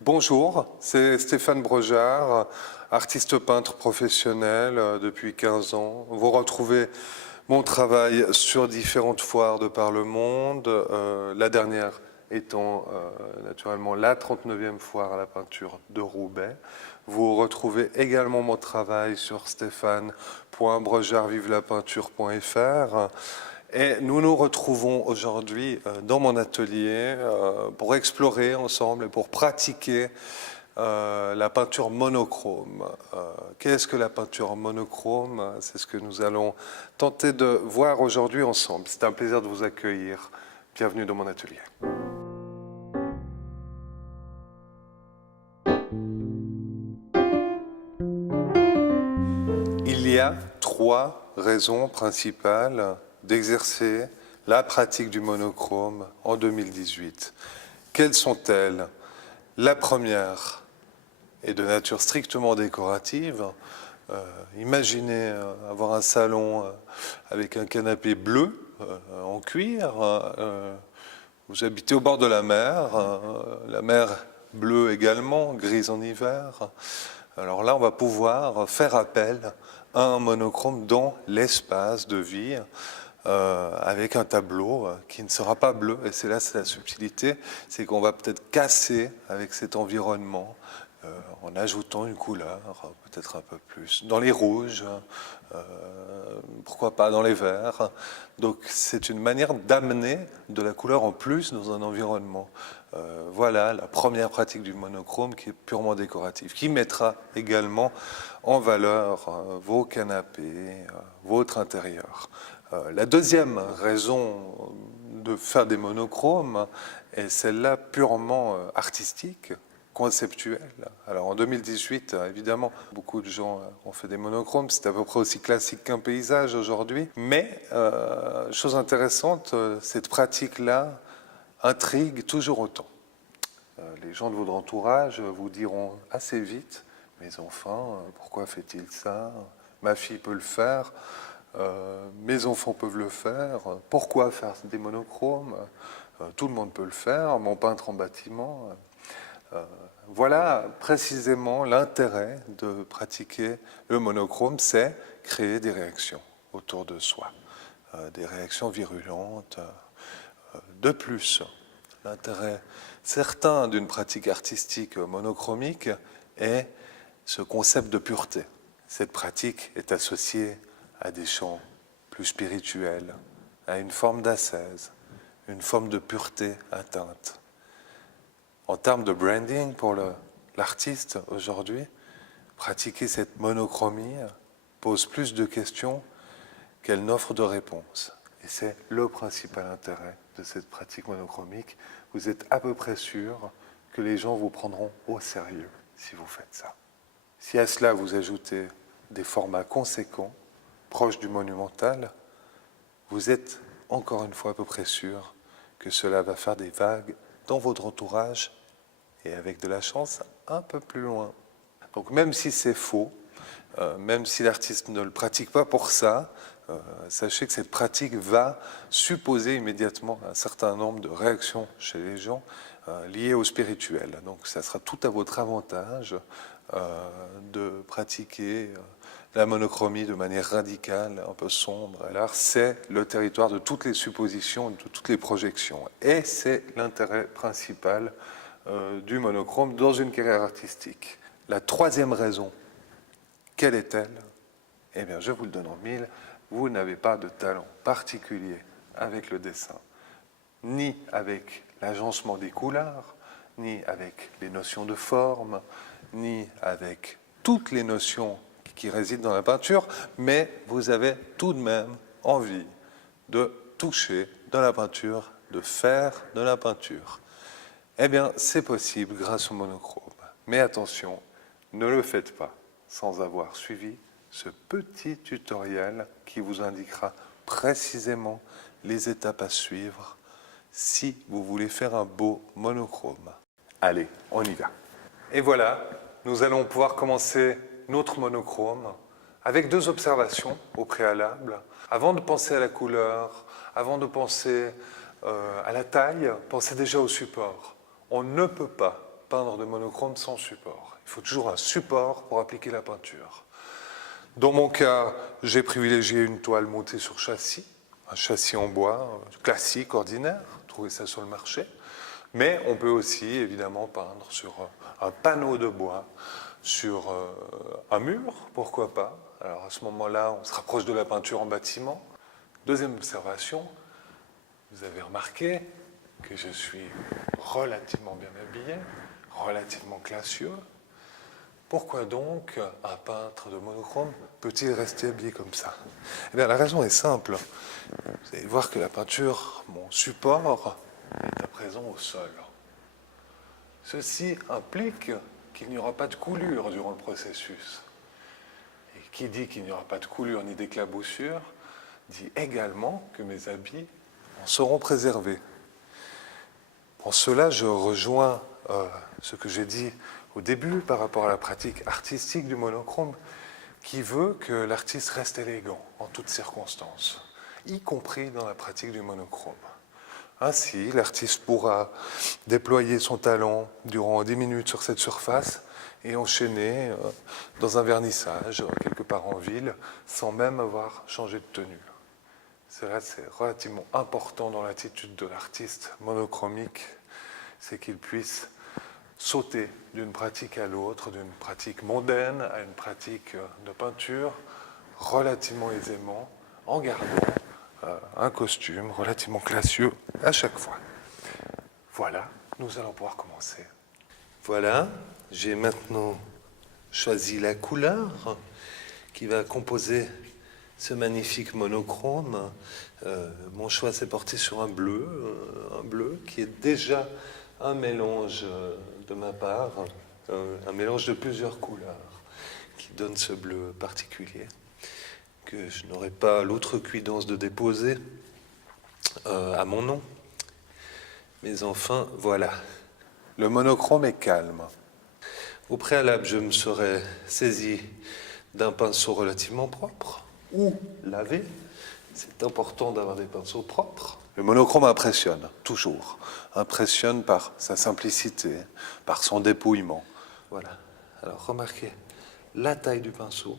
Bonjour, c'est Stéphane Brojard, artiste peintre professionnel depuis 15 ans. Vous retrouvez mon travail sur différentes foires de par le monde, la dernière étant naturellement la 39e foire à la peinture de Roubaix. Vous retrouvez également mon travail sur stéphane.brojardvivelapeinture.fr. Et nous nous retrouvons aujourd'hui dans mon atelier pour explorer ensemble et pour pratiquer la peinture monochrome. Qu'est-ce que la peinture monochrome? C'est ce que nous allons tenter de voir aujourd'hui ensemble. C'est un plaisir de vous accueillir. Bienvenue dans mon atelier. Il y a 3 raisons principales d'exercer la pratique du monochrome en 2018. Quelles sont-elles? La première est de nature strictement décorative. Imaginez avoir un salon avec un canapé bleu en cuir. Vous habitez au bord de la mer bleue également, grise en hiver. Alors là, on va pouvoir faire appel à un monochrome dans l'espace de vie avec un tableau qui ne sera pas bleu. Et c'est là, c'est la subtilité, c'est qu'on va peut-être casser avec cet environnement en ajoutant une couleur, peut-être un peu plus, dans les rouges, pourquoi pas dans les verts. Donc c'est une manière d'amener de la couleur en plus dans un environnement. Voilà la première pratique du monochrome qui est purement décorative, qui mettra également en valeur vos canapés, votre intérieur. La deuxième raison de faire des monochromes est celle-là purement artistique, conceptuelle. Alors en 2018, évidemment, beaucoup de gens ont fait des monochromes, c'est à peu près aussi classique qu'un paysage aujourd'hui. Mais, chose intéressante, cette pratique-là intrigue toujours autant. Les gens de votre entourage vous diront assez vite, mais enfin, pourquoi fait-il ça? Ma fille peut le faire. Mes enfants peuvent le faire. Pourquoi faire des monochromes? Tout le monde peut le faire. Mon peintre en bâtiment. Voilà précisément l'intérêt de pratiquer le monochrome, c'est créer des réactions autour de soi, des réactions virulentes. De plus, l'intérêt certain d'une pratique artistique monochromique est ce concept de pureté. Cette pratique est associée à des champs plus spirituels, à une forme d'ascèse, une forme de pureté atteinte. En termes de branding pour l'artiste aujourd'hui, pratiquer cette monochromie pose plus de questions qu'elle n'offre de réponses. Et c'est le principal intérêt de cette pratique monochromique. Vous êtes à peu près sûr que les gens vous prendront au sérieux si vous faites ça. Si à cela vous ajoutez des formats conséquents, proches du monumental, vous êtes encore une fois à peu près sûr que cela va faire des vagues dans votre entourage et avec de la chance un peu plus loin. Donc même si c'est faux, même si l'artiste ne le pratique pas pour ça, sachez que cette pratique va supposer immédiatement un certain nombre de réactions chez les gens liées au spirituel. Donc ça sera tout à votre avantage de pratiquer la monochromie de manière radicale, un peu sombre. Alors c'est le territoire de toutes les suppositions, de toutes les projections. Et c'est l'intérêt principal du monochrome dans une carrière artistique. La troisième raison, quelle est-elle? Eh bien, je vous le donne en mille. Vous n'avez pas de talent particulier avec le dessin, ni avec l'agencement des couleurs, ni avec les notions de forme, ni avec toutes les notions qui résident dans la peinture, mais vous avez tout de même envie de toucher dans la peinture, de faire de la peinture. Eh bien, c'est possible grâce au monochrome. Mais attention, ne le faites pas sans avoir suivi ce petit tutoriel qui vous indiquera précisément les étapes à suivre si vous voulez faire un beau monochrome. Allez, on y va. Et voilà, nous allons pouvoir commencer notre monochrome avec 2 observations au préalable. Avant de penser à la couleur, avant de penser à la taille, pensez déjà au support. On ne peut pas peindre de monochrome sans support. Il faut toujours un support pour appliquer la peinture. Dans mon cas, j'ai privilégié une toile montée sur châssis, un châssis en bois classique, ordinaire, trouver ça sur le marché. Mais on peut aussi évidemment peindre sur un panneau de bois, sur un mur, pourquoi pas. Alors à ce moment-là, on se rapproche de la peinture en bâtiment. Deuxième observation, vous avez remarqué que je suis relativement bien habillé, relativement classieux. Pourquoi donc un peintre de monochrome peut-il rester habillé comme ça? Eh bien, la raison est simple. Vous allez voir que la peinture, mon support, est à présent au sol. Ceci implique qu'il n'y aura pas de coulure durant le processus. Et qui dit qu'il n'y aura pas de coulure ni d'éclaboussure, dit également que mes habits en seront préservés. En cela, je rejoins ce que j'ai dit au début par rapport à la pratique artistique du monochrome, qui veut que l'artiste reste élégant en toutes circonstances, y compris dans la pratique du monochrome. Ainsi, l'artiste pourra déployer son talent durant 10 minutes sur cette surface et enchaîner dans un vernissage quelque part en ville sans même avoir changé de tenue. Cela, c'est relativement important dans l'attitude de l'artiste monochromique, c'est qu'il puisse sauter d'une pratique à l'autre, d'une pratique mondaine à une pratique de peinture relativement aisément, en gardant un costume relativement classieux à chaque fois. Voilà, nous allons pouvoir commencer. Voilà, j'ai maintenant choisi la couleur qui va composer ce magnifique monochrome. Mon choix s'est porté sur un bleu qui est déjà un mélange de ma part, un mélange de plusieurs couleurs qui donne ce bleu particulier que je n'aurai pas l'outrecuidance de déposer à mon nom. Mais enfin, voilà. Le monochrome est calme. Au préalable, je me serais saisi d'un pinceau relativement propre ou lavé. C'est important d'avoir des pinceaux propres. Le monochrome impressionne, toujours. Impressionne par sa simplicité, par son dépouillement. Voilà. Alors, remarquez la taille du pinceau.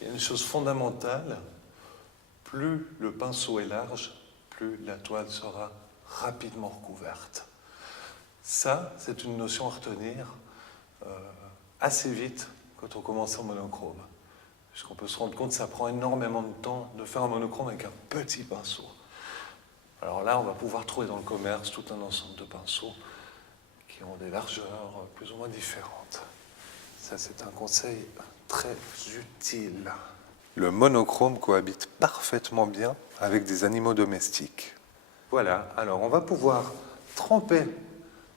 Il y a une chose fondamentale, plus le pinceau est large, plus la toile sera rapidement recouverte. Ça, c'est une notion à retenir assez vite quand on commence en monochrome. Puisqu'on peut se rendre compte que ça prend énormément de temps de faire un monochrome avec un petit pinceau. Alors là, on va pouvoir trouver dans le commerce tout un ensemble de pinceaux qui ont des largeurs plus ou moins différentes. Ça, c'est un conseil très utile. Le monochrome cohabite parfaitement bien avec des animaux domestiques. Voilà, alors on va pouvoir tremper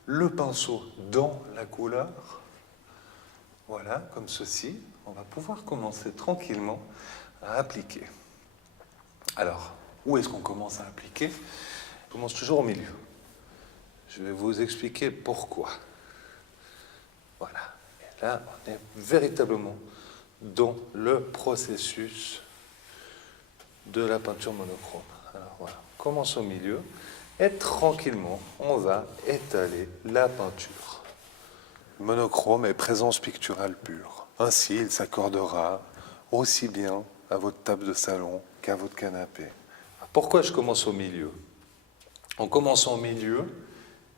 le pinceau dans la couleur. Voilà, comme ceci. On va pouvoir commencer tranquillement à appliquer. Alors, où est-ce qu'on commence à appliquer? On commence toujours au milieu. Je vais vous expliquer pourquoi. Voilà. Et là, on est véritablement dans le processus de la peinture monochrome. Alors voilà, on commence au milieu et tranquillement, on va étaler la peinture. Le monochrome est présence picturale pure. Ainsi, il s'accordera aussi bien à votre table de salon qu'à votre canapé. Pourquoi je commence au milieu? En commençant au milieu,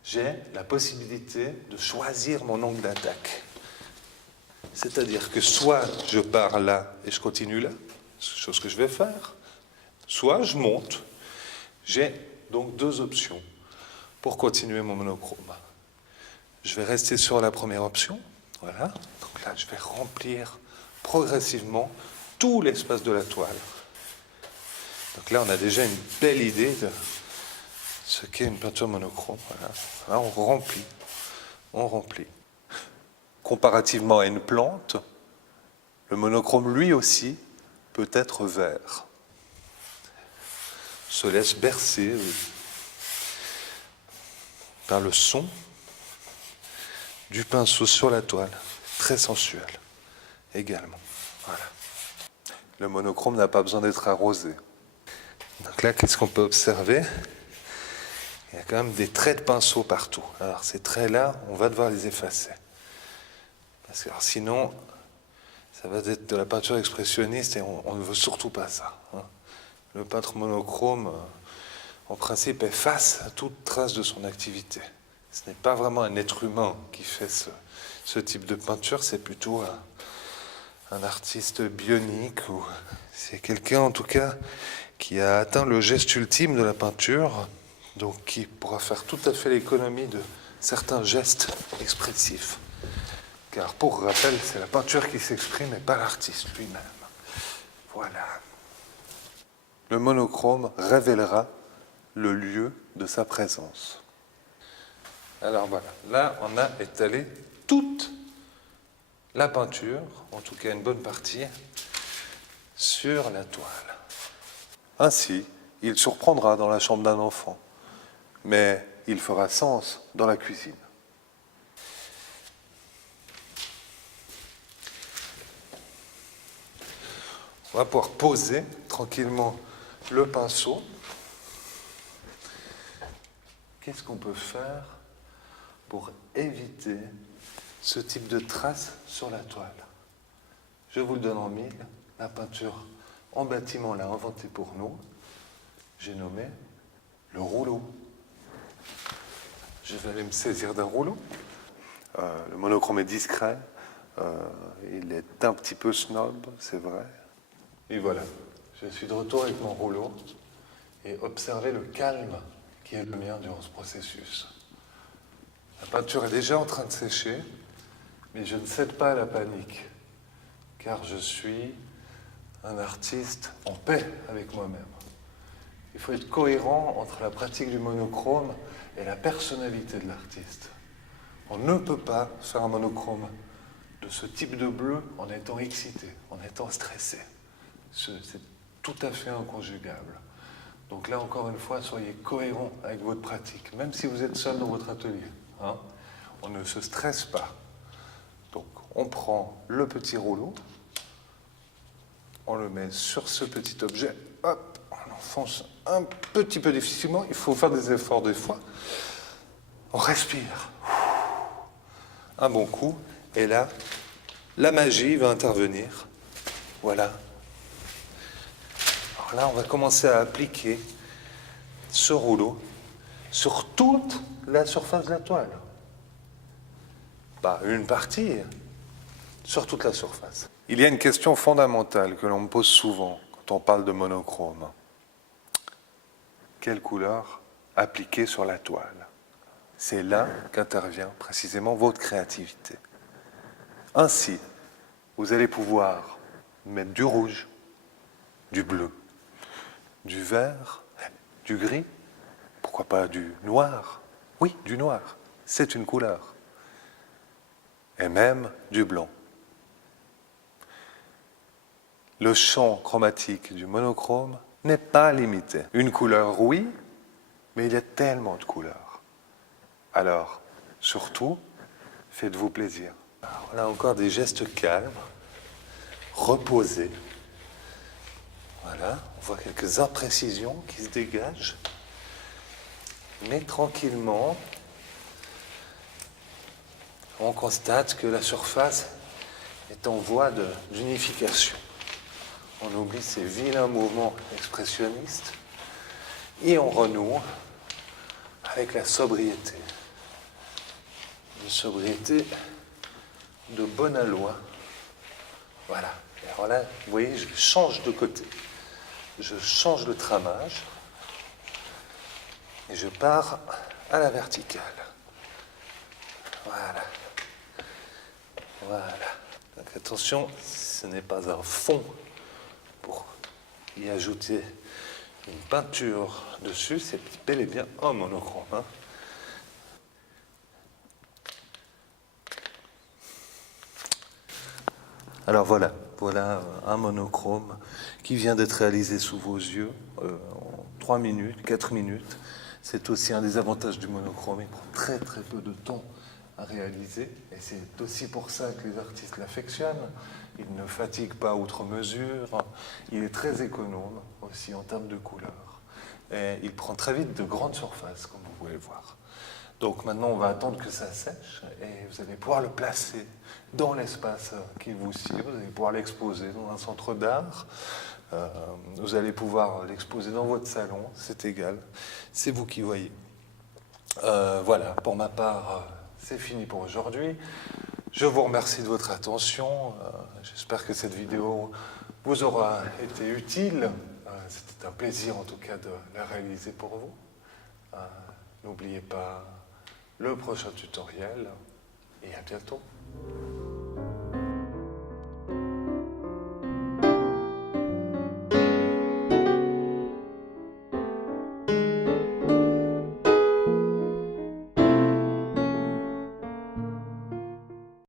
j'ai la possibilité de choisir mon angle d'attaque. C'est-à-dire que soit je pars là et je continue là, chose que je vais faire, soit je monte. J'ai donc deux options pour continuer mon monochrome. Je vais rester sur la première option, voilà. Donc là, je vais remplir progressivement tout l'espace de la toile. Donc là, on a déjà une belle idée de ce qu'est une peinture monochrome. Voilà. Là, on remplit, on remplit. Comparativement à une plante, le monochrome, lui aussi, peut être vert. Se laisse bercer par le son du pinceau sur la toile, très sensuel également. Voilà. Le monochrome n'a pas besoin d'être arrosé. Donc là, qu'est-ce qu'on peut observer? il y a quand même des traits de pinceau partout. Alors ces traits-là, on va devoir les effacer. Parce que alors, sinon, ça va être de la peinture expressionniste et on ne veut surtout pas ça. Hein. Le peintre monochrome, en principe, efface toute trace de son activité. Ce n'est pas vraiment un être humain qui fait ce type de peinture, c'est plutôt un artiste bionique, ou c'est quelqu'un en tout cas qui a atteint le geste ultime de la peinture, donc qui pourra faire tout à fait l'économie de certains gestes expressifs. Car pour rappel, c'est la peinture qui s'exprime et pas l'artiste lui-même. Voilà. Le monochrome révélera le lieu de sa présence. Alors voilà, là on a étalé toute la peinture, en tout cas une bonne partie, sur la toile. Ainsi, il surprendra dans la chambre d'un enfant, mais il fera sens dans la cuisine. On va pouvoir poser tranquillement le pinceau. Qu'est-ce qu'on peut faire pour éviter ce type de traces sur la toile? Je vous le donne en mille. La peinture en bâtiment l'a inventée pour nous. J'ai nommé le rouleau. Je vais aller me saisir d'un rouleau. Le monochrome est discret. Il est un petit peu snob, c'est vrai. Et voilà, je suis de retour avec mon rouleau et observez le calme qui est le mien durant ce processus. La peinture est déjà en train de sécher, mais je ne cède pas à la panique, car je suis un artiste en paix avec moi-même. Il faut être cohérent entre la pratique du monochrome et la personnalité de l'artiste. On ne peut pas faire un monochrome de ce type de bleu en étant excité, en étant stressé. C'est tout à fait inconjugable. Donc là, encore une fois, soyez cohérent avec votre pratique, même si vous êtes seul dans votre atelier. Hein. On ne se stresse pas. Donc, on prend le petit rouleau, on le met sur ce petit objet, hop, on l'enfonce un petit peu difficilement, il faut faire des efforts des fois. On respire. Un bon coup, et là, la magie va intervenir. Voilà. Alors là, on va commencer à appliquer ce rouleau sur toute la surface de la toile. Pas une partie, sur toute la surface. Il y a une question fondamentale que l'on me pose souvent quand on parle de monochrome. Quelle couleur appliquer sur la toile? C'est là qu'intervient précisément votre créativité. Ainsi, vous allez pouvoir mettre du rouge, du bleu, du vert, du gris, pourquoi pas du noir? Oui, du noir, c'est une couleur. Et même du blanc. Le champ chromatique du monochrome n'est pas limité. Une couleur, oui, mais il y a tellement de couleurs. Alors, surtout, faites-vous plaisir. Alors, là encore des gestes calmes, reposés. Voilà, on voit quelques imprécisions qui se dégagent. Mais tranquillement, on constate que la surface est en voie d'unification. On oublie ces vilains mouvements expressionnistes et on renoue avec la sobriété. Une sobriété de bon aloi. Voilà. Et alors là, vous voyez, je change de côté. Je change de tramage et je pars à la verticale. Voilà. Voilà. Donc attention, ce n'est pas un fond pour y ajouter une peinture dessus, c'est bel et bien un monochrome. Hein. Alors voilà un monochrome qui vient d'être réalisé sous vos yeux en 3 minutes, 4 minutes. C'est aussi un des avantages du monochrome, il prend très très peu de temps à réaliser et c'est aussi pour ça que les artistes l'affectionnent. Il ne fatigue pas outre mesure, il est très économe aussi en termes de couleurs. et il prend très vite de grandes surfaces, comme vous pouvez le voir. Donc maintenant, on va attendre que ça sèche et vous allez pouvoir le placer dans l'espace qui vous sied. Vous allez pouvoir l'exposer dans un centre d'art. Vous allez pouvoir l'exposer dans votre salon, c'est égal. C'est vous qui voyez. Voilà, pour ma part, c'est fini pour aujourd'hui. Je vous remercie de votre attention. J'espère que cette vidéo vous aura été utile. C'était un plaisir en tout cas de la réaliser pour vous. N'oubliez pas le prochain tutoriel et à bientôt.